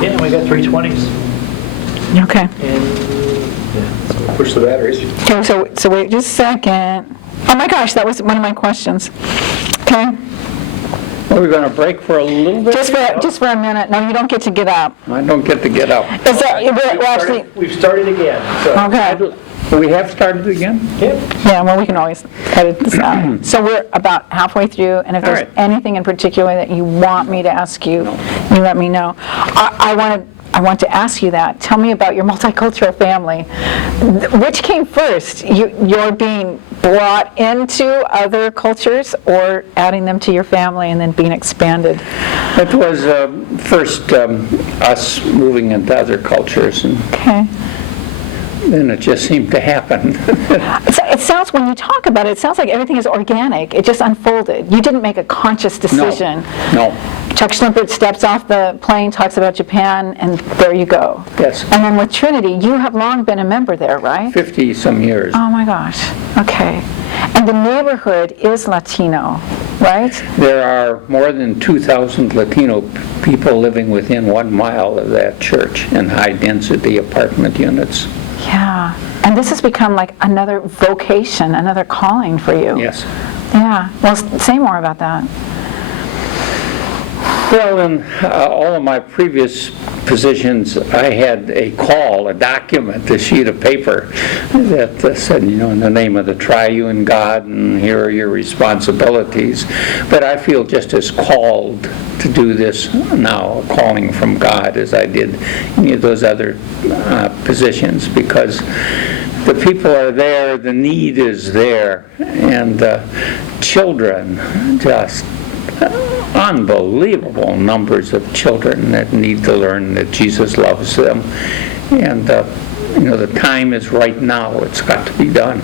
Yeah, we got 320s. Okay. And so we'll push the batteries. Okay, so wait just a second. Oh my gosh, that was one of my questions. Okay, Are we going to break for a little bit? just for a minute. No, you don't get to get up. I don't get to get up. Is that we're actually We've started again. So. okay? We have started again? Yep. Yeah, well, we can always edit this out. So we're about halfway through, and if there's All right. anything in particular that you want me to ask you, you let me know. I want to ask you that. Tell me about your multicultural family. Which came first? Your being brought into other cultures, or adding them to your family and then being expanded? It was first us moving into other cultures, and Okay. then it just seemed to happen. So it sounds, when you talk about it, it sounds like everything is organic. It just unfolded. You didn't make a conscious decision. No. Chuck Schlimpert steps off the plane, talks about Japan, and there you go. Yes. And then with Trinity, you have long been a member there, right? 50-some years. Oh my gosh. Okay. And the neighborhood is Latino, right? There are more than 2,000 Latino people living within 1 mile of that church in high-density apartment units. Yeah. And this has become like another vocation, another calling for you. Yes. Yeah. Well, say more about that. Well, in all of my previous positions, I had a call, a document, a sheet of paper that said, in the name of the triune God, and here are your responsibilities. But I feel just as called to do this now, calling from God, as I did any of those other positions, because the people are there, the need is there, and children just unbelievable numbers of children that need to learn that Jesus loves them, and the time is right now. It's got to be done.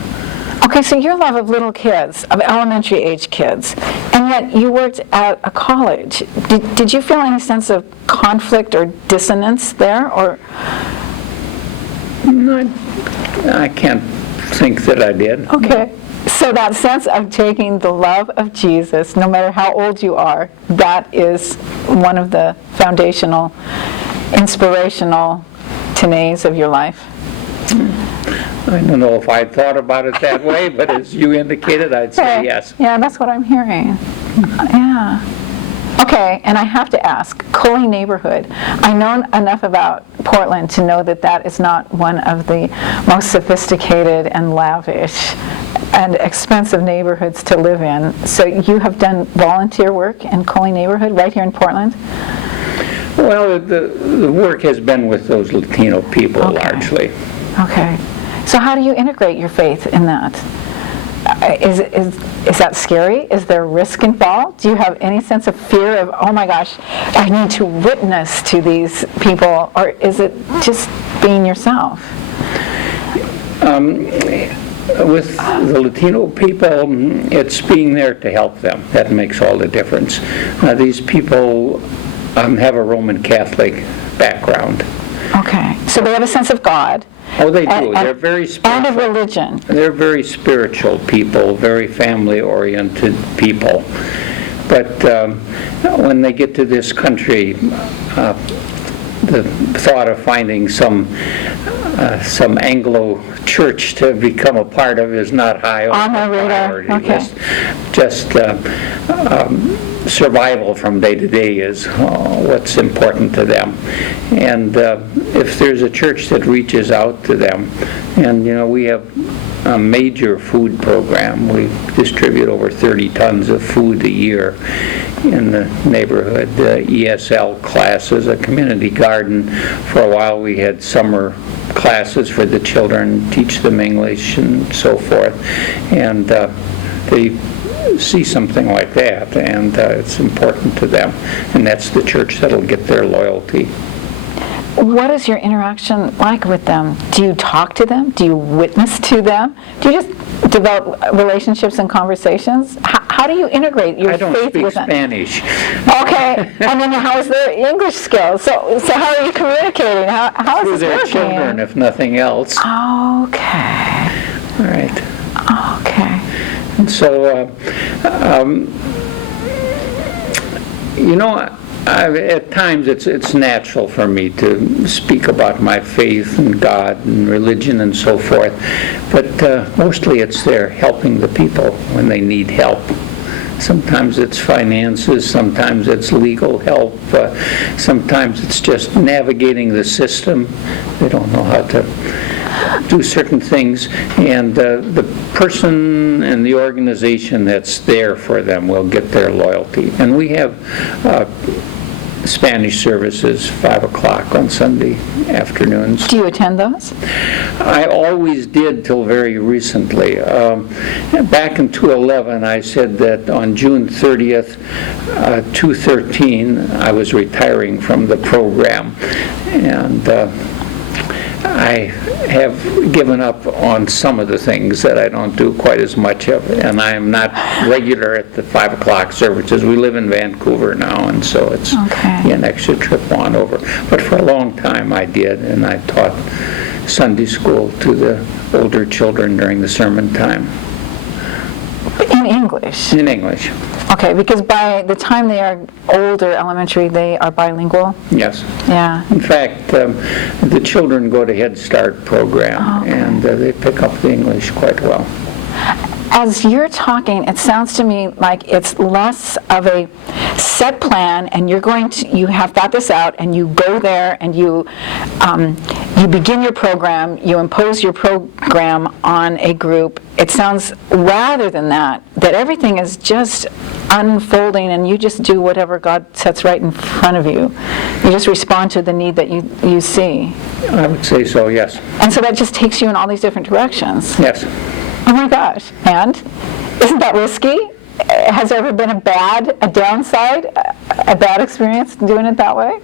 Okay, so your love of little kids, of elementary age kids, and yet you worked at a college. Did you feel any sense of conflict or dissonance there, or? I can't think that I did. Okay. So that sense of taking the love of Jesus, no matter how old you are, that is one of the foundational, inspirational tenays of your life. I don't know if I thought about it that way, but as you indicated, I'd say yes. Yeah, that's what I'm hearing. Yeah. Okay, and I have to ask, Coley neighborhood. I know enough about Portland to know that that is not one of the most sophisticated and lavish and expensive neighborhoods to live in. So you have done volunteer work in Coley neighborhood right here in Portland? Well, the work has been with those Latino people largely. Okay. So how do you integrate your faith in that? Is that scary? Is there risk involved? Do you have any sense of fear of, oh my gosh, I need to witness to these people, or is it just being yourself? With the Latino people, it's being there to help them. That makes all the difference. These people have a Roman Catholic background. Okay, so they have a sense of God. Oh, they do. They're very spiritual. And of religion. They're very spiritual people, very family-oriented people. But when they get to this country, the thought of finding some Anglo church to become a part of is not high on the priority list. Just survival from day to day is what's important to them. And if there's a church that reaches out to them, and we have a major food program. We distribute over 30 tons of food a year in the neighborhood. ESL classes, a community garden. For a while we had summer classes for the children, teach them English and so forth. And they see something like that, and it's important to them. And that's the church that'll get their loyalty. What is your interaction like with them? Do you talk to them? Do you witness to them? Do you just develop relationships and conversations? How do you integrate your faith with them? I don't speak Spanish. Okay, and then how is their English skills? So how are you communicating? How is Through this their working? children, if nothing else. Okay. All right. Okay. And so At times it's natural for me to speak about my faith and God and religion and so forth, but mostly it's there helping the people when they need help. Sometimes it's finances, sometimes it's legal help, sometimes it's just navigating the system. They don't know how to do certain things, and the person and the organization that's there for them will get their loyalty. And we have Spanish services, 5 o'clock on Sunday afternoons. Do you attend those? I always did till very recently. Back in 2011, I said that on June 30th, 2013, I was retiring from the program. And I have given up on some of the things that I don't do quite as much of, and I am not regular at the 5 o'clock services. We live in Vancouver now, and so it's an extra trip on over. But for a long time I did, and I taught Sunday school to the older children during the sermon time. In English? In English. Okay, because by the time they are older, elementary, they are bilingual? Yes. Yeah. In fact, the children go to Head Start program, and they pick up the English quite well. As you're talking, it sounds to me like it's less of a set plan, and you have thought this out, and you go there, and you begin your program, you impose your program on a group. It sounds, rather than that everything is just unfolding, and you just do whatever God sets right in front of you. You just respond to the need that you see. I would say so, yes. And so that just takes you in all these different directions. Yes. Oh my gosh. And isn't that risky? Has there ever been a downside, a bad experience doing it that way?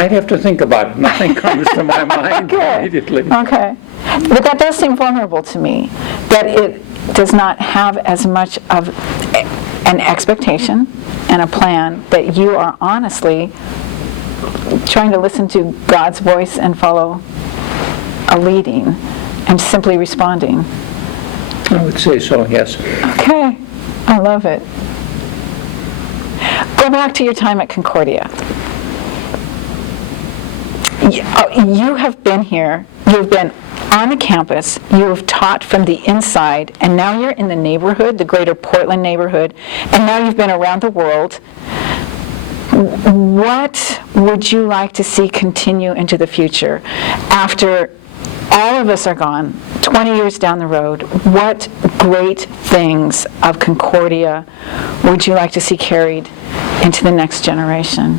I'd have to think about it. Nothing comes to my mind immediately. Okay. But that does seem vulnerable to me, that it does not have as much of an expectation and a plan, that you are honestly trying to listen to God's voice and follow a leading and simply responding. I would say so, yes. Okay. I love it. Go back to your time at Concordia. You have been here, you've been on the campus, you have taught from the inside, and now you're in the neighborhood, the greater Portland neighborhood, and now you've been around the world. What would you like to see continue into the future after all of us are gone, 20 years down the road? What great things of Concordia would you like to see carried into the next generation?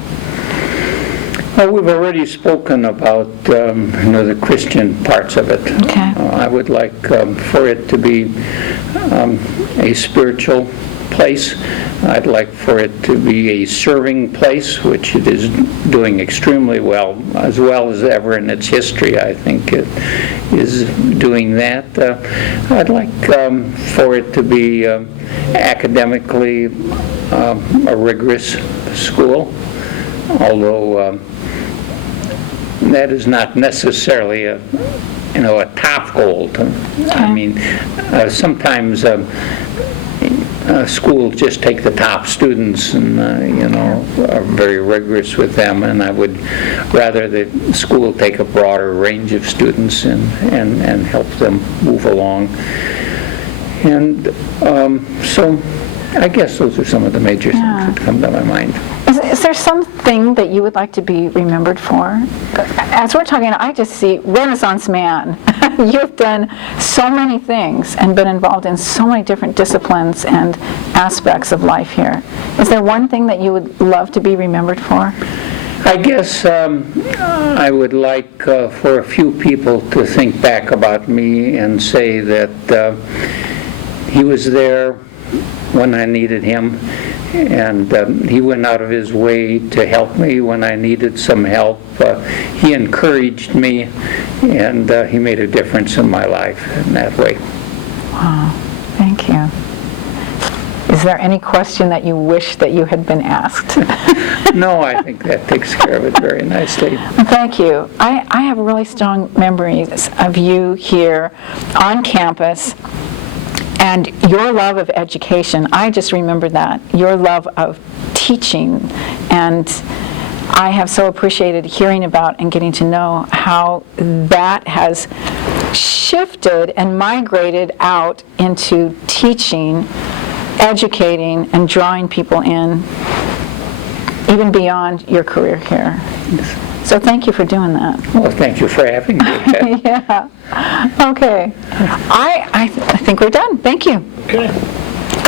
Well, we've already spoken about the Christian parts of it. Okay. I would like for it to be a spiritual place. I'd like for it to be a serving place, which it is doing extremely well as ever in its history. I think it is doing that. I'd like for it to be academically a rigorous school, although that is not necessarily a top goal. I mean, sometimes schools just take the top students and are very rigorous with them, and I would rather the school take a broader range of students and help them move along. And so I guess those are some of the major things that come to my mind. Is there something that you would like to be remembered for? As we're talking, I just see Renaissance man. You've done so many things and been involved in so many different disciplines and aspects of life here. Is there one thing that you would love to be remembered for? I guess I would like for a few people to think back about me and say that he was there when I needed him, and he went out of his way to help me when I needed some help. He encouraged me, and he made a difference in my life in that way. Wow, thank you. Is there any question that you wish that you had been asked? No, I think that takes care of it very nicely. Thank you. I have really strong memories of you here on campus, And your love of education, I just remember that, your love of teaching. And I have so appreciated hearing about and getting to know how that has shifted and migrated out into teaching, educating, and drawing people in, even beyond your career here. So thank you for doing that. Well, thank you for having me. Yeah. Okay. I think we're done. Thank you. Okay.